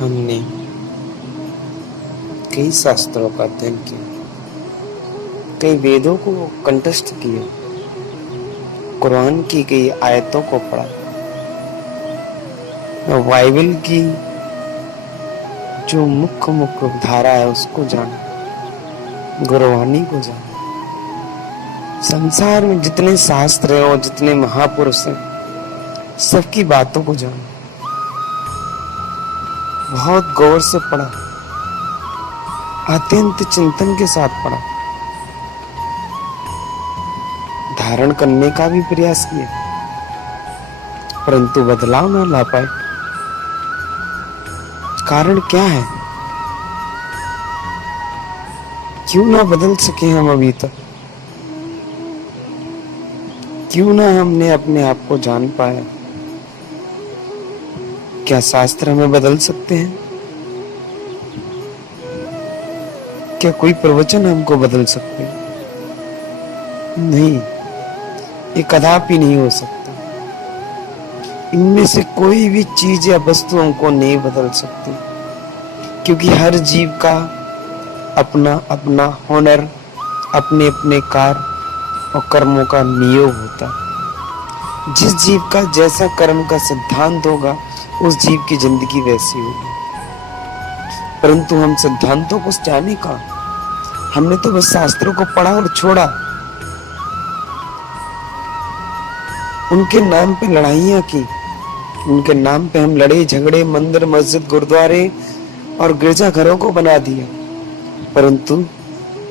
हमने कई शास्त्रों का अध्ययन किया, कई वेदों को कंठस्थ किया, कुरान की कई आयतों को पढ़ा, बाइबल की जो मुख्य धारा है उसको जाना, गुरबानी को जाना। संसार में जितने शास्त्र हैं और जितने महापुरुष हैं, सबकी बातों को जाना। बहुत गौर से पढ़ा, अत्यंत चिंतन के साथ पढ़ा, धारण करने का भी प्रयास किया, परंतु बदलाव न ला पाए। कारण क्या है? क्यों ना बदल सके हम अभी तक? क्यों ना हमने अपने आप को जान पाया? क्या शास्त्र हमें बदल सकते हैं? क्या कोई प्रवचन हमको बदल सकते हैं? नहीं, ये कदापि नहीं हो सकता। इनमें से कोई भी चीज या वस्तु हमको नहीं बदल सकती, क्योंकि हर जीव का अपना अपना हुनर, अपने अपने कार्य और कर्मों का नियोग होता है। जिस जीव का जैसा कर्म का सिद्धांत होगा, उस जीव की जिंदगी वैसी होगी। परंतु हम सिद्धांतों को जाने का, हमने तो बस शास्त्रों को पढ़ा और छोड़ा। उनके नाम पे लड़ाइयां की, उनके नाम पे हम लड़े झगड़े, मंदिर मस्जिद गुरुद्वारे और गिरजाघरों को बना दिया, परंतु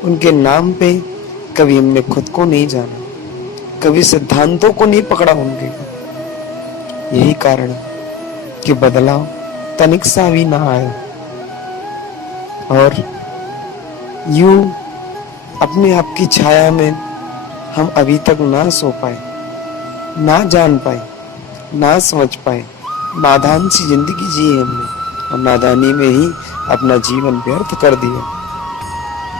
उनके नाम पे कभी हमने खुद को नहीं जाना, कभी सिद्धांतों को नहीं पकड़ा उनके। यही कारण है कि बदलाव तनिक सा भी ना आए और यूं अपने आप की छाया में हम अभी तक ना सो पाए, ना जान पाए, ना समझ पाए। नादान सी जिंदगी जी हमने और नादानी में ही अपना जीवन व्यर्थ कर दिया।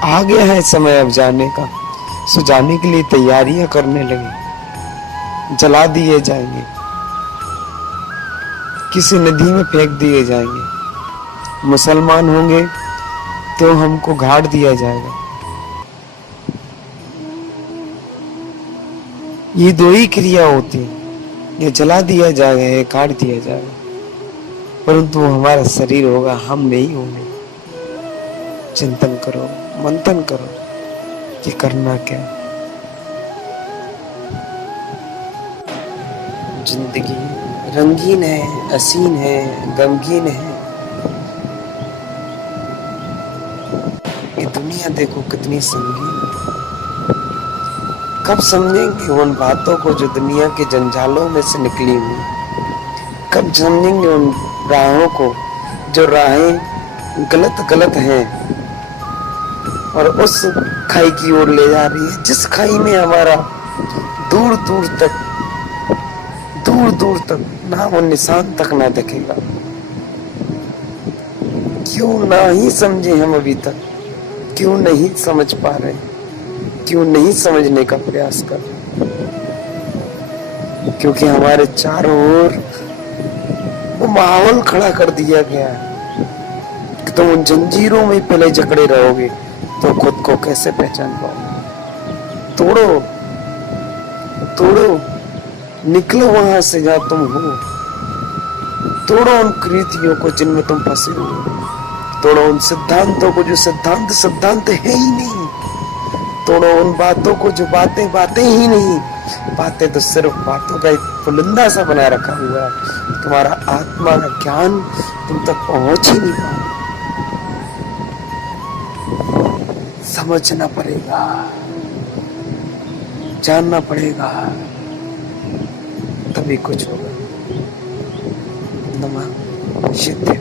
आ गया है समय अब जाने का, सो जाने के लिए तैयारियां करने लगे। जला दिए जाएंगे, किसी नदी में फेंक दिए जाएंगे। मुसलमान होंगे तो हमको गाड़ दिया जाएगा। ये दो ही क्रिया होती है, ये जला दिया जाएगा, ये काट दिया जाएगा, परंतु हमारा शरीर होगा, हम नहीं होंगे। चिंतन करो, मंथन करो कि करना क्या। जिंदगी रंगीन है, हसीन है, गमगीन है। ये दुनिया देखो कितनी संगीन है। कब समझेंगे उन बातों को जो दुनिया के जंजालों में से निकली हुई? कब समझेंगे उन राहों को जो राहें गलत गलत हैं और उस खाई की ओर ले जा रही है, जिस खाई में हमारा दूर दूर तक नाम और निशान तक ना दिखेगा? क्यों ना ही समझे हम अभी तक? क्यों नहीं समझ पा रहे? क्यों नहीं समझने का प्रयास कर? क्योंकि हमारे चारों ओर वो माहौल खड़ा कर दिया गया है कि तुम उन जंजीरों में पहले जकड़े रहोगे तो खुद को कैसे पहचान पाओगे? तोड़ो तोड़ो, निकलो वहां से जहां तुम हो। तोड़ो उन कृतियों को जिनमें तुम फंसे हो। तोड़ो उन सिद्धांतों को जो सिद्धांत है ही नहीं। तोड़ो उन बातों को जो बातें ही नहीं। बातें तो सिर्फ बातों का एक पुलिंदा सा बना रखा हुआ है। तुम्हारा आत्मा का ज्ञान तुम तक पहुंच ही नहीं पाओ। समझना पड़ेगा, जानना पड़ेगा, तभी कुछ होगा। नमः शिवाय।